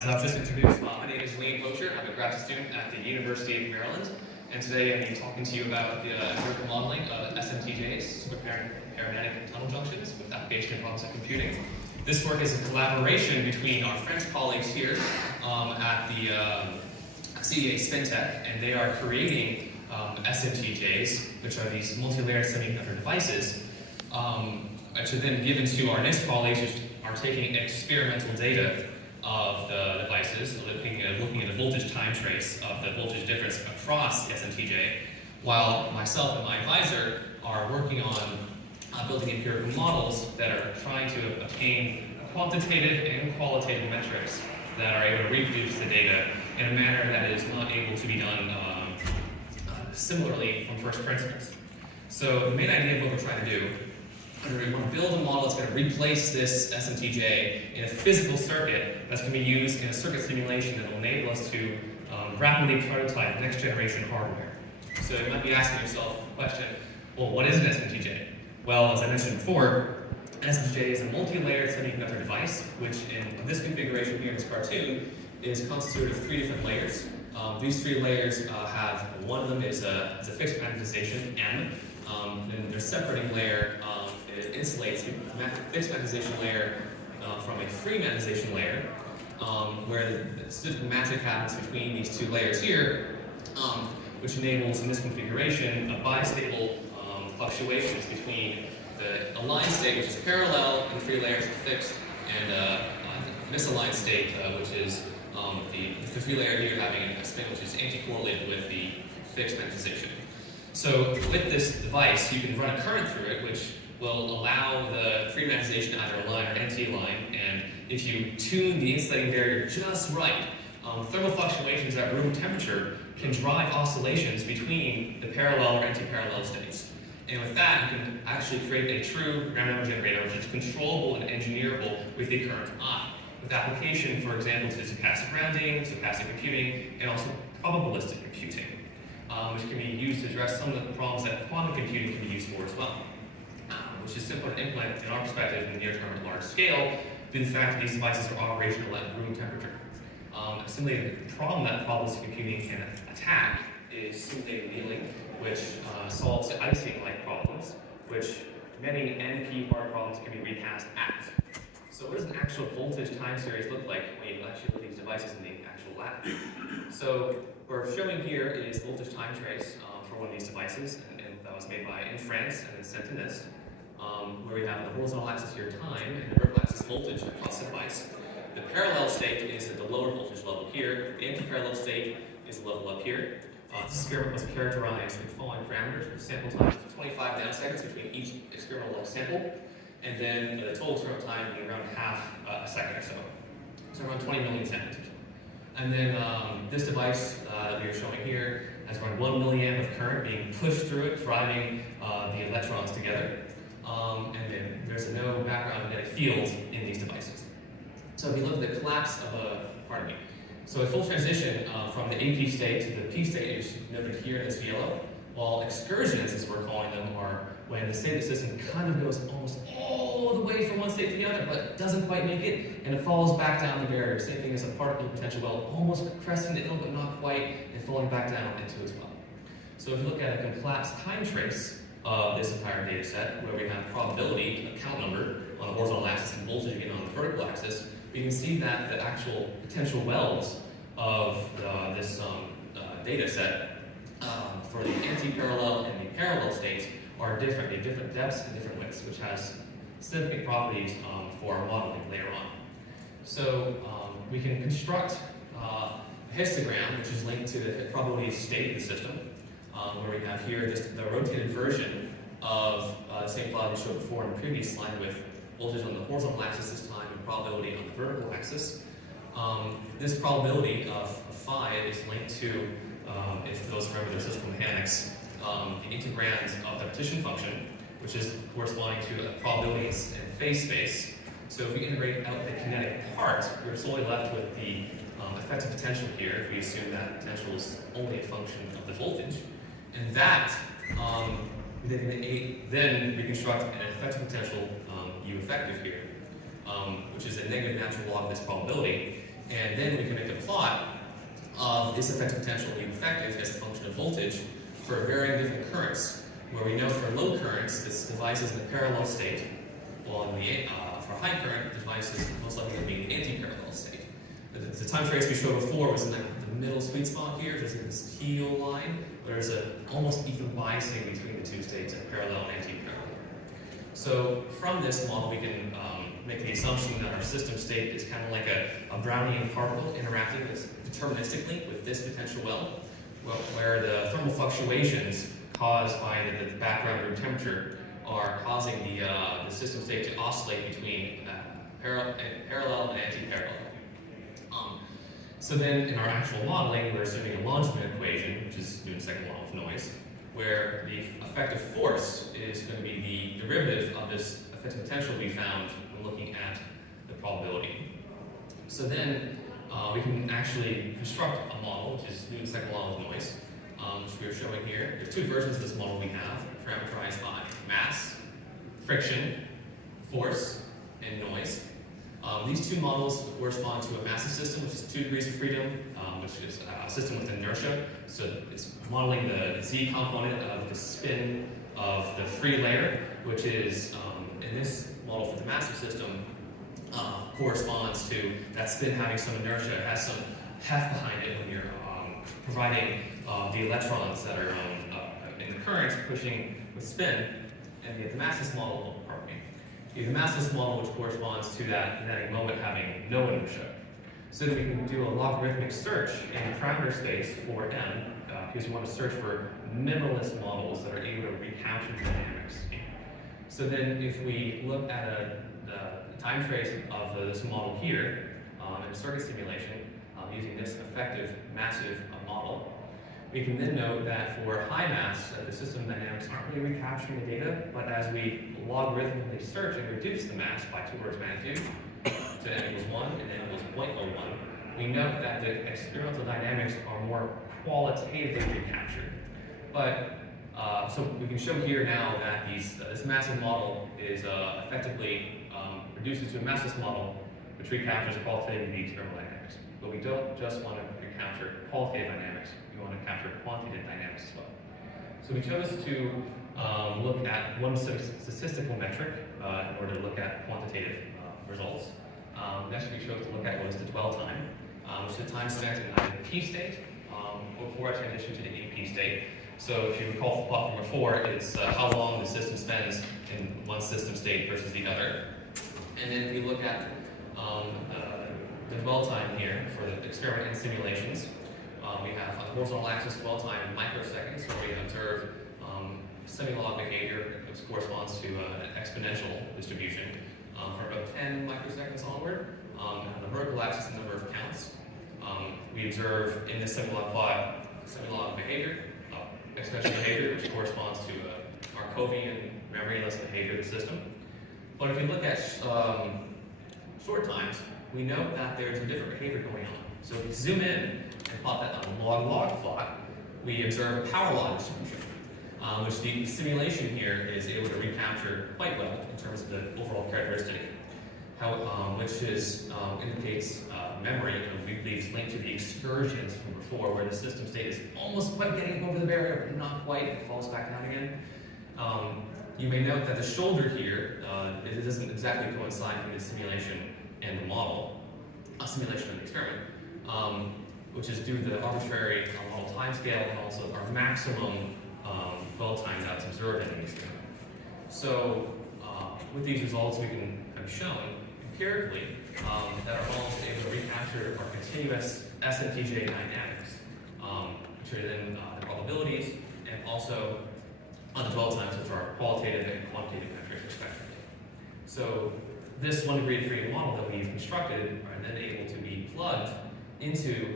As I've just introduced, my name is Pocher. I'm a graduate student at the University of Maryland, and today I'm going to be talking to you about the empirical modeling of SMTJs, Superparamagnetic tunnel junctions, with application in problems of computing. This work is a collaboration between our French colleagues here at the CEA SpinTech, and they are creating SMTJs, which are these multi-layered semiconductor devices, which are then given to our next colleagues, which are taking experimental data of the devices, looking at the voltage time trace of the voltage difference across the SMTJ, while myself and my advisor are working on building empirical models that are trying to obtain quantitative and qualitative metrics that are able to reproduce the data in a manner that is not able to be done similarly from first principles. So the main idea of what we're trying to do, we want to build a model that's going to replace this SMTJ in a physical circuit that's going to be used in a circuit simulation that will enable us to rapidly prototype next generation hardware. So you might be asking yourself the question, well, what is an SMTJ? Well, as I mentioned before, an SMTJ is a multi-layered semiconductor device, which in this configuration here in this cartoon is constituted of 3 different layers. These 3 layers have, one of them is a fixed magnetization, M, and their separating layer it insulates the fixed magnetization layer from a free magnetization layer, where the specific magic happens between these 2 layers here, which enables, in this configuration, a bistable fluctuations between the aligned state, which is parallel, and 3 layers of fixed, and misaligned state, which is the 3 layer here having a spin which is anti-correlated with the fixed magnetization. So with this device, you can run a current through it, which will allow the free magnetization to either align or anti-align, and if you tune the insulating barrier just right, thermal fluctuations at room temperature can drive oscillations between the parallel or anti-parallel states. And with that, you can actually create a true random number generator, which is controllable and engineerable with the current I, with application, for example, to stochastic rounding, stochastic computing, and also probabilistic computing, which can be used to address some of the problems that quantum computing can be used for as well. Which is simpler to implement in our perspective in the near term at large scale, due to the fact that these devices are operational at room temperature. Similarly, the problem that probabilistic computing can attack is simulated annealing, which solves icing-like problems, which many NP hard problems can be recast at. So what does an actual voltage time series look like when you actually put these devices in the actual lab? So what we're showing here is voltage time trace for one of these devices, and that was made in France and then sent to NIST. Where we have the horizontal axis here, time, and the vertical axis, voltage across the device. The parallel state is at the lower voltage level here. The anti-parallel state is the level up here. This experiment was characterized with the following parameters: with sample time of 25 nanoseconds between each experimental level sample, and then the total experimental time being around half a second or so. So around 20 milliseconds. And then this device that we are showing here has around 1 milliamp of current being pushed through it, driving the electrons together. And then there's no background magnetic field in these devices. So if you look at the collapse of so a full transition from the AP state to the P state is noted here in this yellow, while excursions, as we're calling them, are when the state of the system kind of goes almost all the way from one state to the other, but doesn't quite make it, and it falls back down the barrier. Same thing as a particle potential well, almost cresting the hill, but not quite, and falling back down into as well. So if you look at a collapsed time trace of this entire data set, where we have probability, a count number, on the horizontal axis and voltage again on the vertical axis, we can see that the actual potential wells of this data set for the anti-parallel and the parallel states are different. They have different depths and different widths, which has significant properties for our modeling later on. So we can construct a histogram, which is linked to the probability state of the system, where we have here just the rotated version of the same plot we showed before in the previous slide with voltage on the horizontal axis this time and probability on the vertical axis. This probability of phi is linked to, if those remember their physical mechanics, the integrand of the partition function, which is corresponding to a probability in phase space. So if we integrate out the kinetic part, we're solely left with the effective potential here, if we assume that potential is only a function of the voltage. And that, then reconstruct an effective potential U effective here, which is a negative natural log of this probability. And then we can make a plot of this effective potential being effective as a function of voltage for varying different currents, where we know for low currents, this device is in the parallel state, while for high current, the device is most likely going to be in the anti-parallel state. The time trace we showed before was in the middle sweet spot here. There's this teal line, where there's an almost even biasing between the two states of parallel and anti-parallel. So from this model, we can make the assumption that our system state is kind of like a Brownian particle interacting deterministically with this potential well, where the thermal fluctuations caused by the background room temperature are causing the system state to oscillate between parallel and anti-parallel. So then in our actual modeling, we're assuming a Langevin equation, which is Newton's second law of noise, where the effective force is going to be the derivative of this effective potential we found when looking at the probability. So then we can actually construct a model, which is Newton's second law of noise, which we are showing here. There's two versions of this model we have, parameterized by mass, friction, force, and noise. These two models correspond to a massless system, which is 2 degrees of freedom, which is a system with inertia. So it's modeling the z component of the spin of the free layer, which is, in this model for the massless system, corresponds to that spin having some inertia. It has some heft behind it when you're providing the electrons that are in the current pushing with spin. And we have the massless model, the massless model, which corresponds to that kinetic moment having no inertia. So that we can do a logarithmic search in parameter space for m, because we want to search for minimalist models that are able to recapture the dynamics. So then if we look at the time trace of this model here in a circuit simulation using this effective massive model, we can then note that for high mass, the system dynamics aren't really recapturing the data, but as we logarithmically search and reduce the mass by 2 orders of magnitude to n equals 1 and n equals 0.01, we note that the experimental dynamics are more qualitatively recaptured. But so we can show here now that this massive model is effectively reduces to a massless model, which recaptures qualitatively the experimental dynamics. But we don't just want to recapture qualitative dynamics. We want to capture quantitative dynamics as well. So we chose to look at one statistical metric in order to look at quantitative results. Next, we chose to look at what is the dwell time, which is the time spent in either the P state before I transition to the AP state. So if you recall from plot number 4, it's how long the system spends in one system state versus the other. And then we look at the dwell time here for the experiment and simulations. We have on the horizontal axis dwell time in microseconds, where we observe semi-log behavior, which corresponds to an exponential distribution for about 10 microseconds onward. On the vertical axis, the number of counts. We observe in this semi-log plot semi-log behavior, exponential behavior, which corresponds to Markovian memoryless behavior of the system. But if we look at short times, we note that there's a different behavior going on. So if we zoom in and plot that on a log-log plot, we observe a power law distribution, which the simulation here is able to recapture quite well in terms of the overall characteristic, which indicates memory, and we believe is linked to the excursions from before, where the system state is almost quite getting over the barrier, but not quite, it falls back down again. You may note that the shoulder here, it doesn't exactly coincide with the simulation and the model, simulation of the experiment, which is due to the arbitrary model timescale and also our maximum dwell time that's observed in the experiment. So with these results, we can have shown empirically that our model is able to recapture our continuous SMTJ dynamics, which are then the probabilities, and also the dwell times, which are qualitative and quantitative metrics respectively. So this 1 degree of freedom model that we've constructed are then able to be plugged into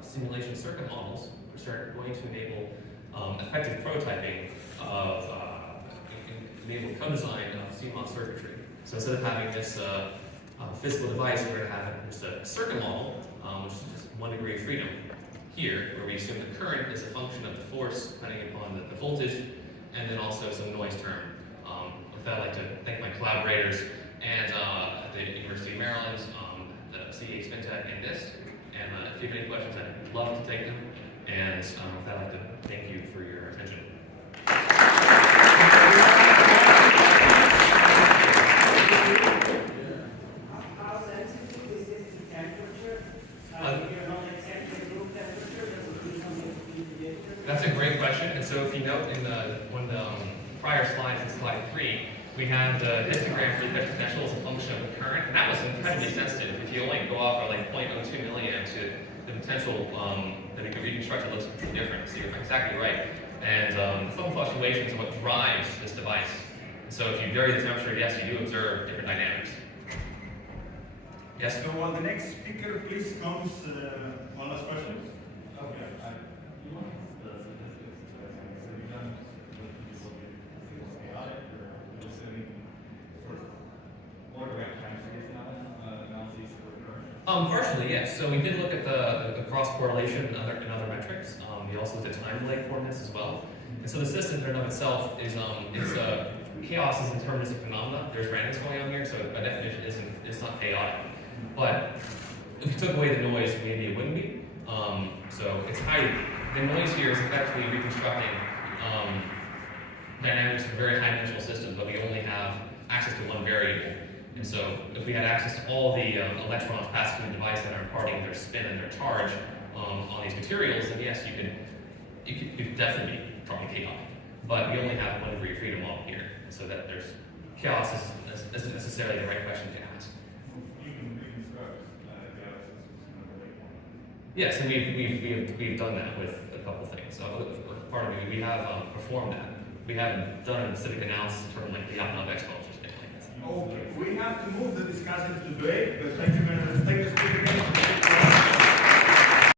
simulation circuit models, which are going to enable effective prototyping of enable co-design of CMOS circuitry. So instead of having this physical device, we're going to have just a circuit model, which is just 1 degree of freedom here, where we assume the current is a function of the force depending upon the voltage, and then also some noise term. With that, I'd like to thank my collaborators and at the University of Maryland, CH FinTech and NIST. And if you have any questions, I'd love to take them. And with that, I'd like to thank you for your attention. How sensitive is this to temperature? You're not accepting room temperature, that would be something to be predicted. That's a great question. And so if you note in one of the prior slides, in slide 3, we had the histogram for the effective potential as a function of the current, and that was incredibly sensitive. If you only go off at like 0.02 milliamps, the potential that we could reconstruct it looks different. So you're exactly right. And the thermal fluctuations are what drives this device. So if you vary the temperature, yes, you do observe different dynamics. Yes? So the next speaker, please, comes. One last question. Okay. You want the statistics? So you've done chaotic or assuming sort of order of time series analyses for current? Partially, yes. So we did look at the cross correlation and other metrics. We also looked at time delay coordinates as well. And so the system in and of itself is chaos is a deterministic phenomena. There's randomness going on here, so by definition it's not chaotic. But if you took away the noise, maybe it wouldn't be. So it's the noise here is effectively reconstructing dynamics of a very high dimensional system, but we only have access to one variable. And so if we had access to all the electrons passing through the device that are imparting their spin and their charge on these materials, then yes, you could definitely be probably chaotic. But we only have one degree of freedom model here, so that there's chaos isn't necessarily the right question to ask. You can reconstruct chaos systems in a way. Yes, and we've done that with a couple things. So pardon me, we have performed that. We haven't done a specific analysis in terms of like the outcome of expos or something like that. Okay, we have to move the discussion to break, but thank you very much. Thank you.